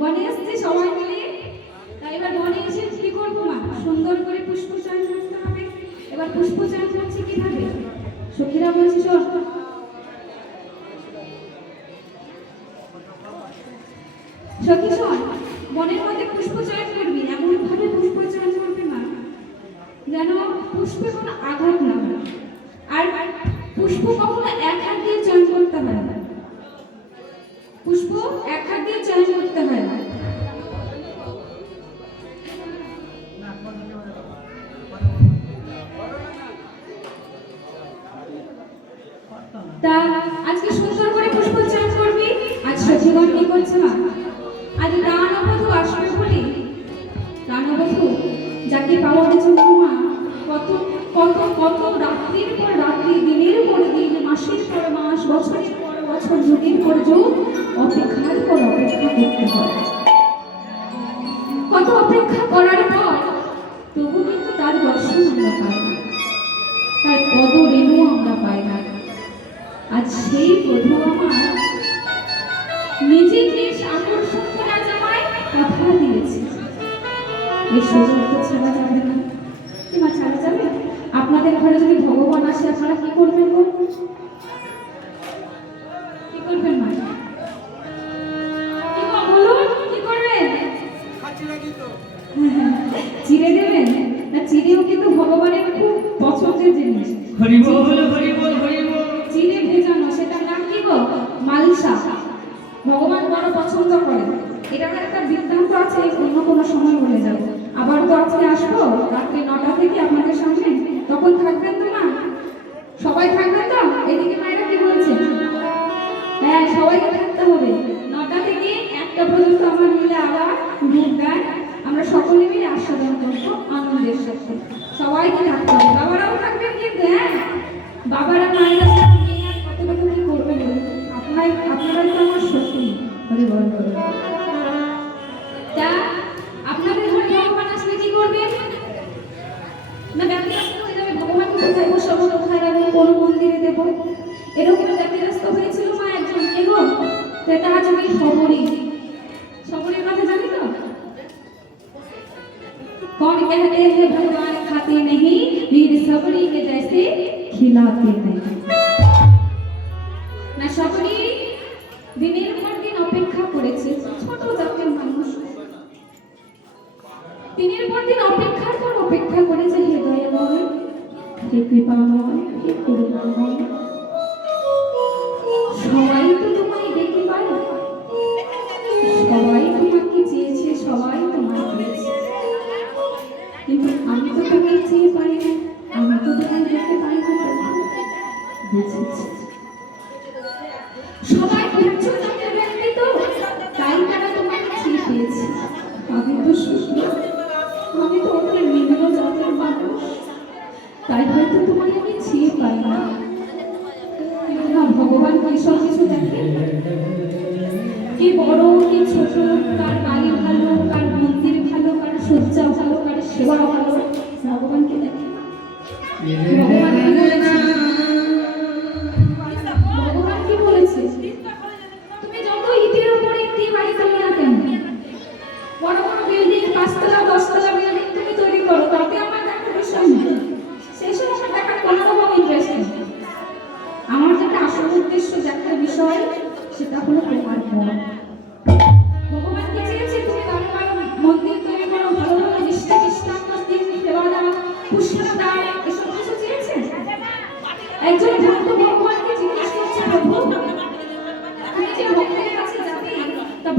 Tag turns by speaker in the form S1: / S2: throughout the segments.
S1: বনে এসছি সবাই মিলে তাই এবার বনে এসে কি করব মা? সুন্দর করে পুষ্প চান করতে হবে। এবার পুষ্প চান করছি কীভাবে? সখীরা বলছে শোন সখী শোন বনের মধ্যে পুষ্প চয়ন করবি এমন ভাবে পুষ্প চয়ন করবে মা, যেন পুষ্পে কোনো আঘাত না আর পুষ্প কখনো এক হাত হাত চয়ন করতে হয় না। আজকে সুন্দর করে পুষ্প চয়ন করবি? আজ সচিগণ কি করছে না আজ দানবধূ আসবে বলি দানবধূ যাকে পাওয়ার জন্য মা কত কত কত রাত্রির পর রাত্রি, দিনের পর দিন পাই না তার কত রেণু আমরা পাই না। আজ সেই প্রভু আমার নিজেকে আকর্ষণ কথা দিয়েছে। এই সুযোগ তো ছাড়া যাবে না। কি ছাড়া যাবে? আপনাদের ঘরে যদি ভগবান আসে, আপনারা কি করবেন গো
S2: হরি বল হরি বল হরি বল
S1: চিড়ে ভেজানো সেটার নাম কি গো মালসা ভগবান বড় পছন্দ করে। এটার একটা বৃত্তান্ত আছে অন্য কোনো সময় বলে যাব। আবার তো আজকে আসব রাত্রি নটা থেকে আপনাদের সামনে। তখন থাকবেন তো না সবাই থাকবেন তো? এদিকে মায়েরা কি বলছে? হ্যাঁ সবাইকে থাকতে হবে নটা থেকে একটা পর্যন্ত আমার মিলে আবার গ্রুপ গান আমরা সকলে মিলে আস্বাদন করব আনন্দের সাথে। সবাইকে থাকতে হবে বাবারাও থাকবেন কিন্তু হ্যাঁ? বাবারা মায়েরা আর কত কত কি করবে বলুন? আপনারাই আপনারাই তো আমার শক্তি তা আপনাদের ঘরে ভগবান আসলে কি করবেন না ব্যতিব্যস্ত হয়ে যাবে ভগবানকে কোথায় বসাবো কোথায় রাখব কোন মন্দিরে দেবো। এরকম ব্যতিব্যস্ত হয়েছিল মা একজন কে গো। তা যুগের कहते हैं भगवान खाते नहीं वीर सबरी के जैसे खिलाते नहीं না সবরী দিনের পর দিন অপেক্ষা করেছে ছোট জাতের মানুষ দিনের পর দিন অপেক্ষার পর অপেক্ষা করেছে হে দয়াময় হে কৃপাময় হে করুণাময় বড় ভালো মন্দির ভালো ভগবানকে দেখে।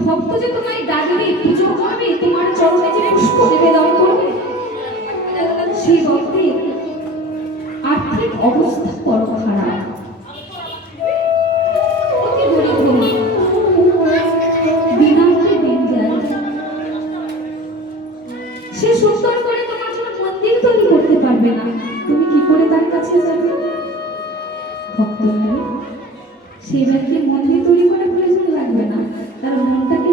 S1: ভক্ত যে তোমায় ডাকবে, পুজো করবে, তোমার চরণে যে পুষ্প নিবেদন করবে, সেই ভক্তের আর্থিক অবস্থা বড় খারাপ। সে সুন্দর করে তোমার জন্য মন্দির তৈরি করতে পারবে না। তুমি করে তার কাছে যাবে? ভক্ত সেই तर म्हणतात